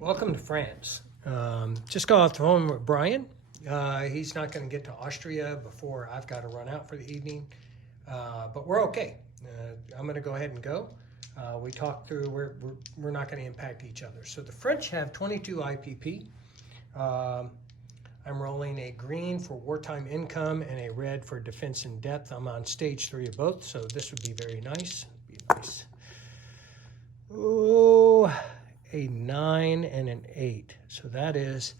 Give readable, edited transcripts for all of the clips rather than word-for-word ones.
Welcome to France. Just got off the phone with Brian. He's not going to get to Austria before I've got to run out for the evening, but we're okay. I'm going to go ahead and go. We talked through, we're not going to impact each other. So the French have 22 IPP. I'm rolling a green for wartime income and a red for defense in depth. I'm on stage 3 of both, so this would be very nice. Oh, a 9 and an 8. So that is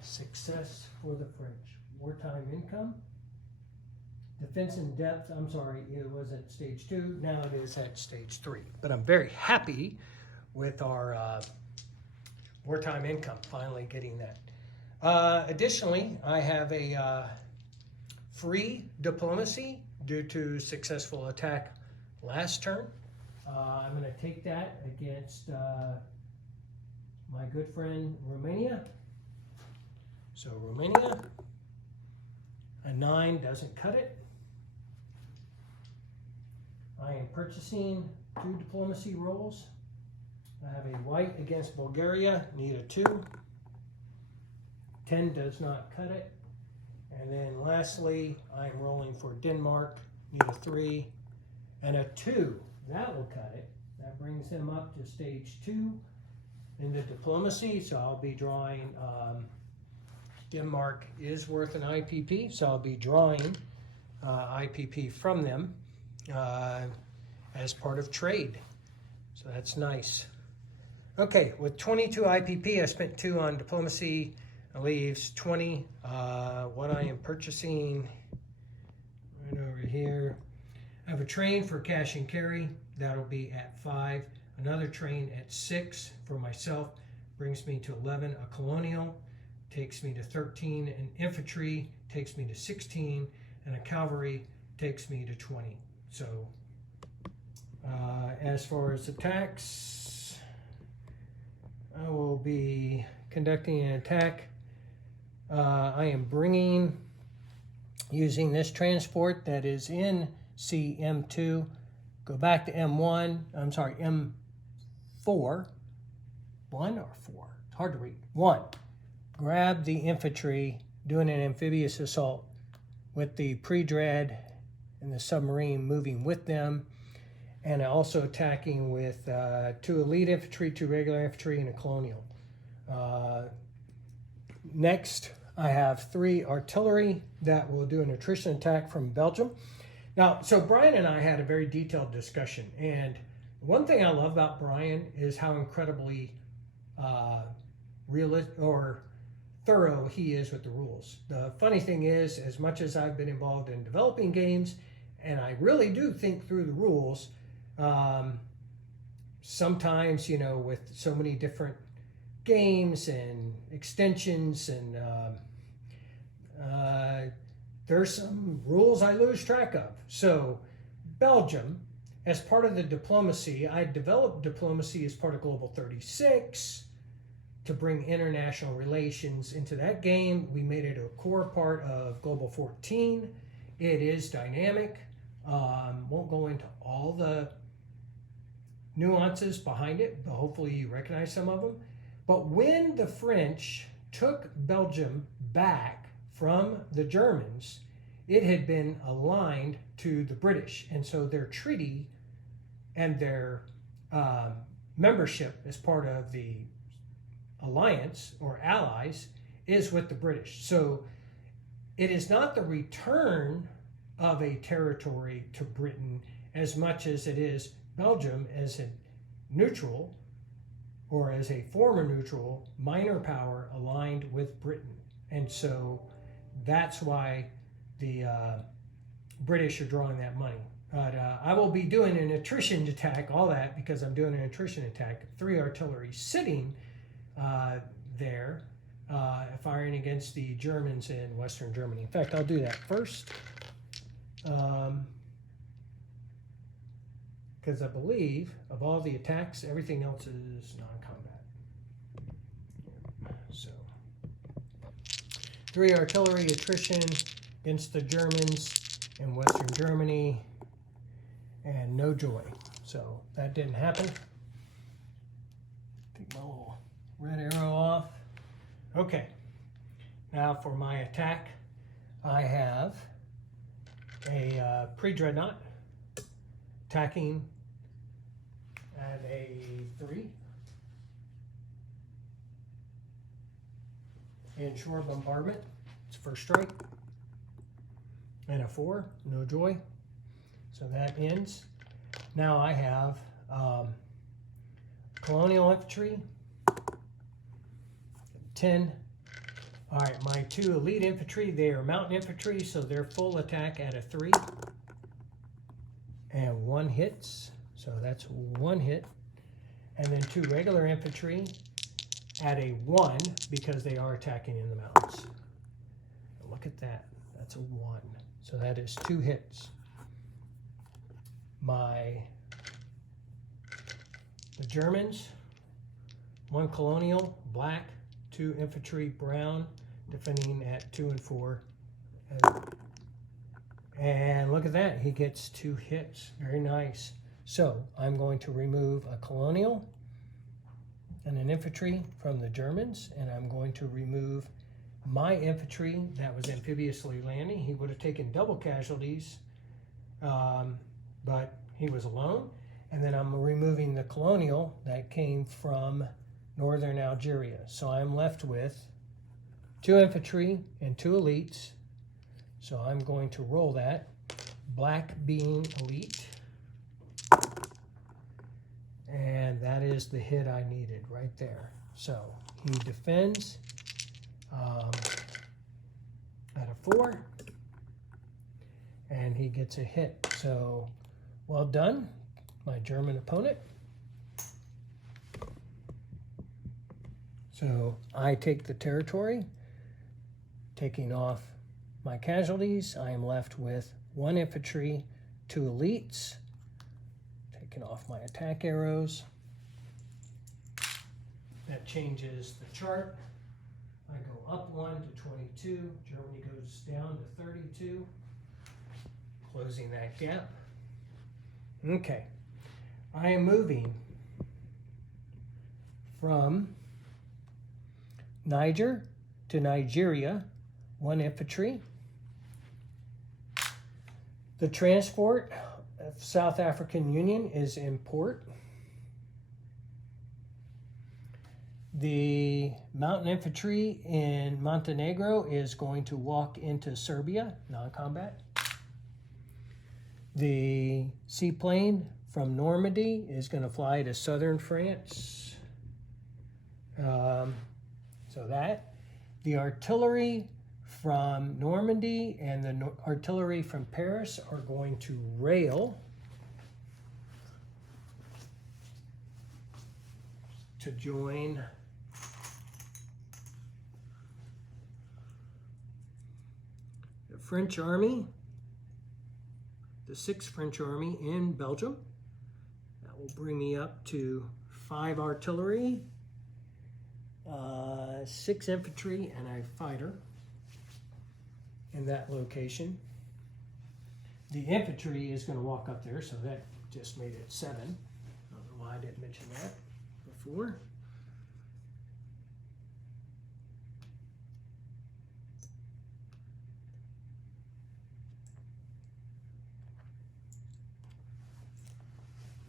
success for the French. Wartime income. Defense in depth, I'm sorry, it was at stage 2. Now it is at stage 3. But I'm very happy with our wartime income, finally getting that. Additionally, I have a free diplomacy due to successful attack last turn. I'm going to take that against my good friend Romania. So Romania, a 9 doesn't cut it. I am purchasing 2 diplomacy rolls. I have a white against Bulgaria, need a 2. 10 does not cut it. And then lastly, I'm rolling for Denmark, need a 3 and a 2. That will cut it. That brings him up to stage 2 in the diplomacy. So I'll be drawing, Denmark is worth an IPP, so I'll be drawing IPP from them as part of trade. So that's nice. Okay, with 22 IPP, I spent 2 on diplomacy. It leaves 20. What I am purchasing right over here. I have a train for cash and carry. That'll be at 5. Another train at 6 for myself. Brings me to 11. A colonial takes me to 13. An infantry takes me to 16. And a cavalry takes me to 20. So as far as attacks, I will be conducting an attack. I am bringing, using this transport that is in CM2, go back to M1, I'm sorry, M4, 1 or 4, it's hard to read, 1, grab the infantry, doing an amphibious assault with the pre-dread and the submarine moving with them, and also attacking with 2 elite infantry, 2 regular infantry, and a colonial. Next, I have 3 artillery that will do an attrition attack from Belgium. Now, so Brian and I had a very detailed discussion, and one thing I love about Brian is how incredibly realistic or thorough he is with the rules. The funny thing is, as much as I've been involved in developing games, and I really do think through the rules, sometimes, you know, with so many different games and extensions and there's some rules I lose track of. So Belgium, as part of the diplomacy, I developed diplomacy as part of Global 36 to bring international relations into that game. We made it a core part of Global 14. It is dynamic. Won't go into all the nuances behind it, but hopefully you recognize some of them. But when the French took Belgium back from the Germans, it had been aligned to the British. And so their treaty and their membership as part of the alliance or allies is with the British. So it is not the return of a territory to Britain as much as it is Belgium as a neutral or as a former neutral minor power aligned with Britain. And so that's why the British are drawing that money. But I will be doing an attrition attack, all that, because I'm doing an attrition attack. 3 artillery sitting there, firing against the Germans in Western Germany. In fact, I'll do that first. Because I believe of all the attacks, everything else is non-combat. So 3 artillery attrition against the Germans in Western Germany, and no joy. So that didn't happen. I think my little red arrow off. Okay, now for my attack, I have a pre-dreadnought attacking at a 3. Inshore bombardment, it's first strike. And a 4, no joy. So that ends. Now I have colonial infantry, 10. All right, my 2 elite infantry, they are mountain infantry, so they're full attack at a 3. And 1 hits, so that's 1 hit. And then 2 regular infantry at a 1 because they are attacking in the mountains. Look at that, that's a 1. So that is 2 hits. The Germans, 1 colonial, black, 2 infantry, brown, defending at 2 and 4. And look at that, he gets 2 hits, very nice. So I'm going to remove a colonial and an infantry from the Germans, and I'm going to remove my infantry that was amphibiously landing. He would have taken double casualties, but he was alone. And then I'm removing the colonial that came from northern Algeria. So I'm left with 2 infantry and 2 elites. So I'm going to roll that, black being elite. And that is the hit I needed right there. So he defends at a 4, and he gets a hit. So well done, my German opponent. So I take the territory, taking off my casualties. I am left with 1 infantry, 2 elites, taking off my attack arrows. That changes the chart. I go up 1 to 22. Germany goes down to 32. Closing that gap. Okay. I am moving from Niger to Nigeria, 1 infantry. The transport of South African Union is in port. The mountain infantry in Montenegro is going to walk into Serbia, non-combat. The seaplane from Normandy is going to fly to southern France. So that. The artillery from Normandy and the artillery from Paris are going to rail to join the French army, the 6th French Army in Belgium. That will bring me up to 5 artillery, 6 infantry, and a fighter in that location. The infantry is going to walk up there, so that just made it 7. I don't know why I didn't mention that before.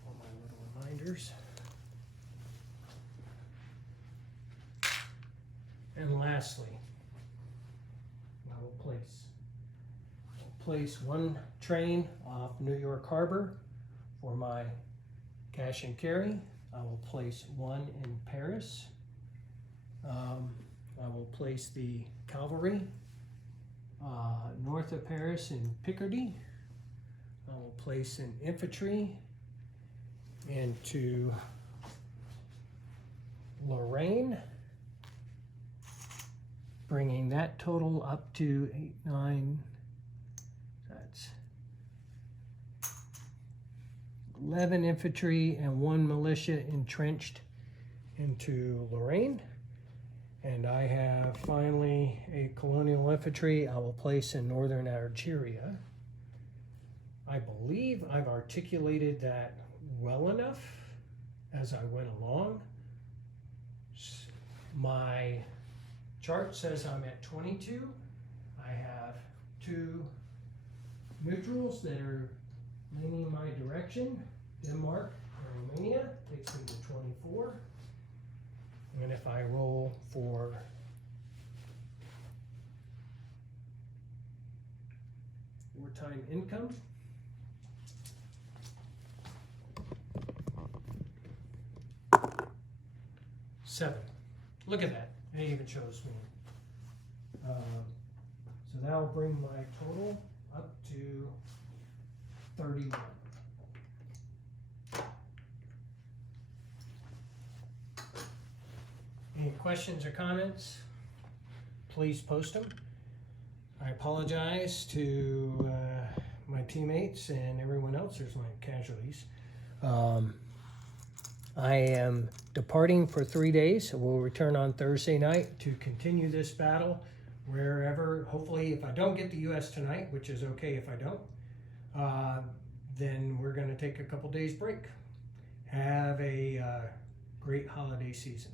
All my little reminders. And lastly, I will place 1 train off New York Harbor for my cash and carry. I will place 1 in Paris. I will place the cavalry north of Paris in Picardy. I will place an infantry into Lorraine, bringing that total up to 8, 9, that's 11 infantry and 1 militia entrenched into Lorraine. And I have finally a colonial infantry I will place in northern Algeria. I believe I've articulated that well enough as I went along. chart says I'm at 22. I have 2 neutrals that are leaning my direction. Denmark and Romania takes me to 24. And if I roll for wartime income, seven. Look at that. It even shows me. So that'll bring my total up to 31. Any questions or comments? Please post them. I apologize to my teammates and everyone else. There's my casualties. I am departing for 3 days. So we'll return on Thursday night to continue this battle wherever. Hopefully, if I don't get the U.S. tonight, which is okay if I don't, then we're going to take a couple days break. Have a great holiday season.